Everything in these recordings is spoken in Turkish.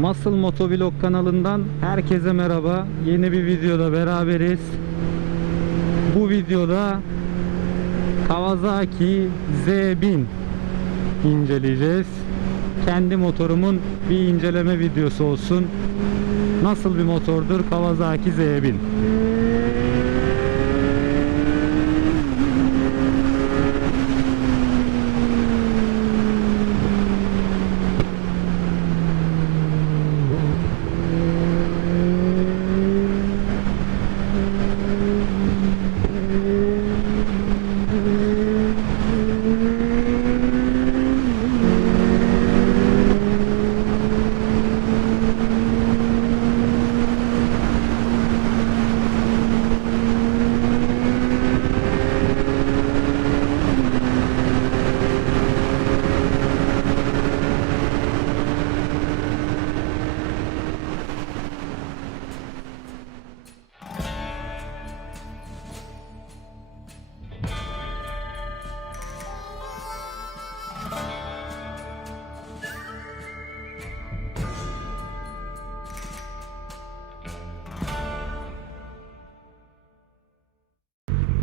Muscle Motovlog kanalından herkese merhaba. Yeni bir videoda beraberiz. Bu videoda Kawasaki Z1000 inceleyeceğiz. Kendi motorumun bir inceleme videosu olsun. Nasıl bir motordur Kawasaki Z1000?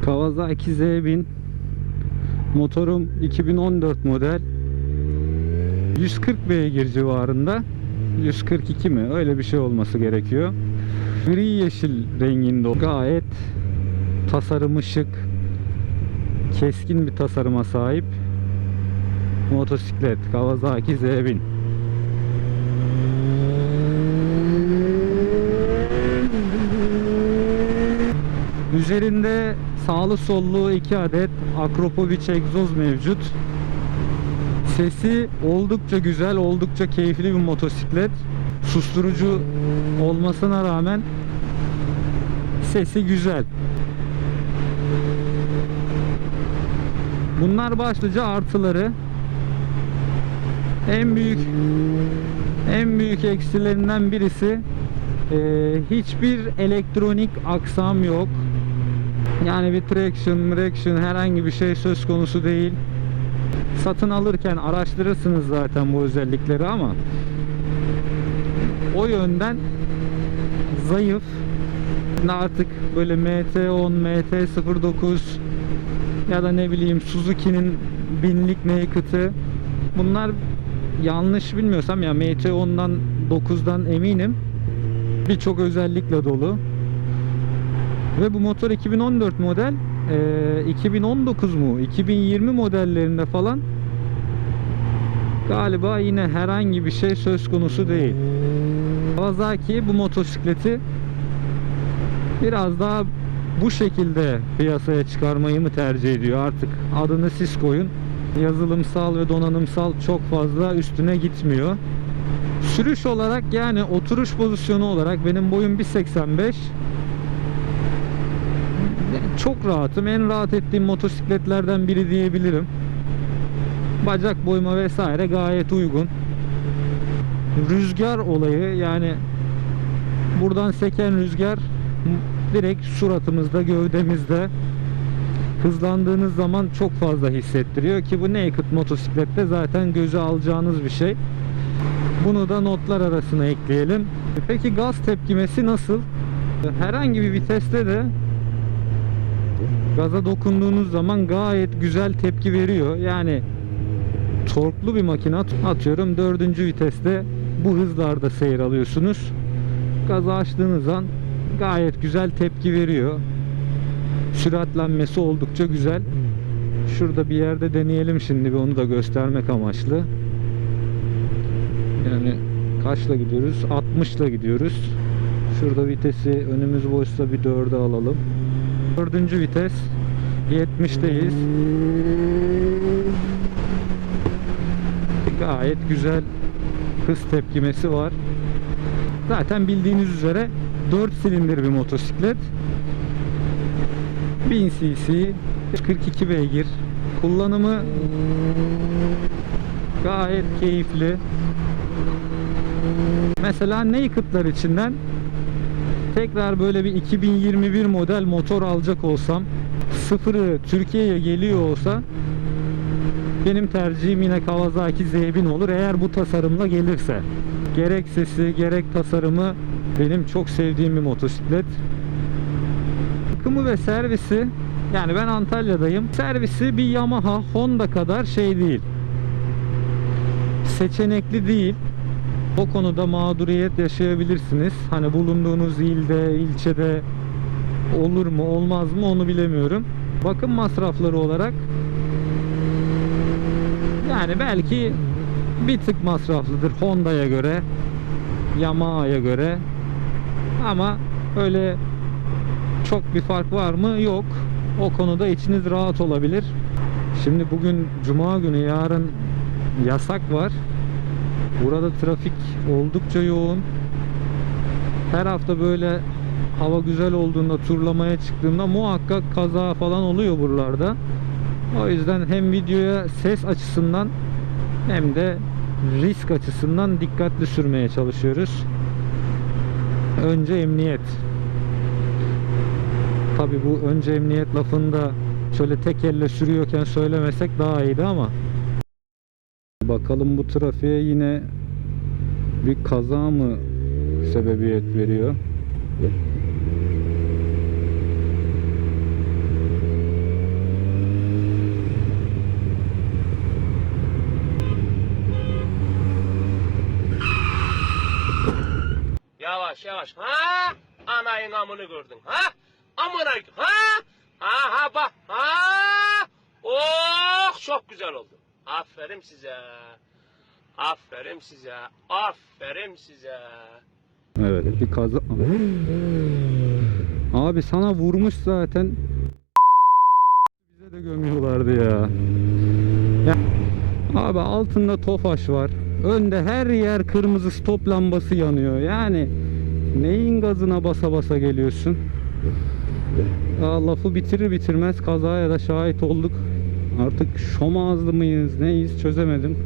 Kawasaki Z1000 motorum 2014 model. 140 beygir civarında. 142 mi? Öyle bir şey olması gerekiyor. Gri yeşil renginde gayet tasarımı şık keskin bir tasarıma sahip. Motosiklet Kawasaki Z1000 Üzerinde sağlı sollu iki adet Akropovic egzoz mevcut. Sesi oldukça güzel, oldukça keyifli bir motosiklet. Susturucu olmasına rağmen sesi güzel. Bunlar başlıca artıları. En büyük en büyük eksilerinden birisi eee, hiçbir elektronik aksam yok. Yani bir traction, traction herhangi bir şey söz konusu değil. Satın alırken araştırırsınız zaten bu özellikleri ama o yönden zayıf. Artık böyle MT-10, MT-09 ya da ne bileyim Suzuki'nin binlik naked'ı bunlar yanlış bilmiyorsam ya MT-10'dan 9'dan eminim birçok özellikle dolu. Ve bu motor 2014 model. Ee, 2019 mu? 2020 modellerinde falan galiba yine herhangi bir şey söz konusu değil. Kawasaki bu motosikleti biraz daha bu şekilde piyasaya çıkarmayı mı tercih ediyor? Artık adını siz koyun. Yazılımsal ve donanımsal çok fazla üstüne gitmiyor. Sürüş olarak yani oturuş pozisyonu olarak benim boyum 1.85 çok rahatım. En rahat ettiğim motosikletlerden biri diyebilirim. Bacak boyuma vesaire gayet uygun. Rüzgar olayı yani buradan seken rüzgar direkt suratımızda, gövdemizde hızlandığınız zaman çok fazla hissettiriyor ki bu naked motosiklette zaten göze alacağınız bir şey. Bunu da notlar arasına ekleyelim. Peki gaz tepkimesi nasıl? Herhangi bir viteste de gaza dokunduğunuz zaman gayet güzel tepki veriyor. Yani torklu bir makine at- atıyorum dördüncü viteste bu hızlarda seyir alıyorsunuz. Gazı açtığınız an gayet güzel tepki veriyor. Süratlenmesi oldukça güzel. Şurada bir yerde deneyelim şimdi bir onu da göstermek amaçlı. Yani kaçla gidiyoruz? 60'la gidiyoruz. Şurada vitesi önümüz boşsa bir 4'e alalım. Dördüncü vites 70'teyiz. Gayet güzel hız tepkimesi var. Zaten bildiğiniz üzere 4 silindir bir motosiklet. 1000 cc 42 beygir. Kullanımı gayet keyifli. Mesela naked'lar içinden tekrar böyle bir 2021 model motor alacak olsam sıfırı Türkiye'ye geliyor olsa benim tercihim yine Kawasaki Z1000 olur eğer bu tasarımla gelirse. Gerek sesi gerek tasarımı benim çok sevdiğim bir motosiklet. Bakımı ve servisi yani ben Antalya'dayım. Servisi bir Yamaha Honda kadar şey değil. Seçenekli değil. O konuda mağduriyet yaşayabilirsiniz. Hani bulunduğunuz ilde, ilçede olur mu, olmaz mı onu bilemiyorum. Bakım masrafları olarak yani belki bir tık masraflıdır Honda'ya göre, Yamaha'ya göre. Ama öyle çok bir fark var mı? Yok. O konuda içiniz rahat olabilir. Şimdi bugün cuma günü, yarın yasak var. Burada trafik oldukça yoğun. Her hafta böyle hava güzel olduğunda turlamaya çıktığımda muhakkak kaza falan oluyor buralarda. O yüzden hem videoya ses açısından hem de risk açısından dikkatli sürmeye çalışıyoruz. Önce emniyet. Tabi bu önce emniyet lafını da şöyle tek elle sürüyorken söylemesek daha iyiydi ama Bakalım bu trafiğe yine bir kaza mı sebebiyet veriyor? Yavaş yavaş. Ha? Anayın amını gördün. Ha? Amına ha? Aha bak. Ha? Oh çok güzel oldu. Aferin size. Aferin size. Aferin size. Evet bir kaza. Abi sana vurmuş zaten. Bize de gömüyorlardı ya. ya. Abi altında tofaş var. Önde her yer kırmızı stop lambası yanıyor. Yani neyin gazına basa basa geliyorsun? Ya lafı bitirir bitirmez kazaya da şahit olduk. Artık şom ağızlı mıyız neyiz çözemedim.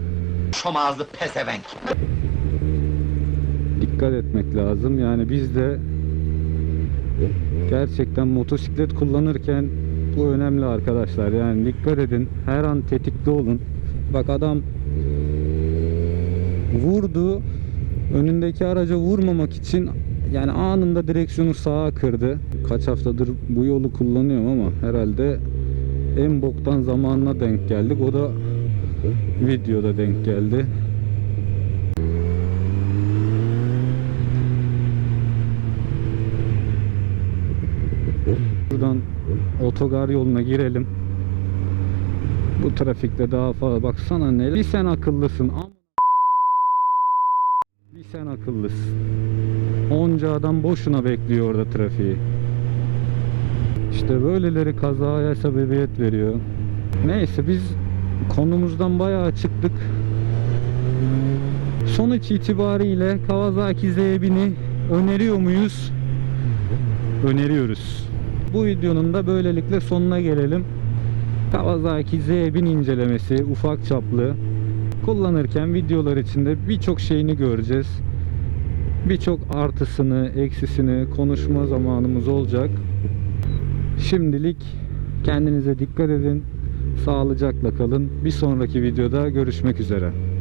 Şom ağızlı pezevenk. dikkat etmek lazım. Yani biz de gerçekten motosiklet kullanırken bu önemli arkadaşlar. Yani dikkat edin. Her an tetikte olun. Bak adam vurdu. Önündeki araca vurmamak için yani anında direksiyonu sağa kırdı. Kaç haftadır bu yolu kullanıyorum ama herhalde en boktan zamanına denk geldik. O da videoda denk geldi. Buradan otogar yoluna girelim. Bu trafikte daha fazla baksana ne bir sen akıllısın am bir sen akıllısın. Onca adam boşuna bekliyor orada trafiği. İşte böyleleri kazaya sebebiyet veriyor. Neyse biz konumuzdan bayağı çıktık. Sonuç itibariyle Kawasaki Z1000'i öneriyor muyuz? Öneriyoruz. Bu videonun da böylelikle sonuna gelelim. Kawasaki Z1000 incelemesi ufak çaplı. Kullanırken videolar içinde birçok şeyini göreceğiz. Birçok artısını, eksisini konuşma zamanımız olacak. Şimdilik kendinize dikkat edin. Sağlıcakla kalın. Bir sonraki videoda görüşmek üzere.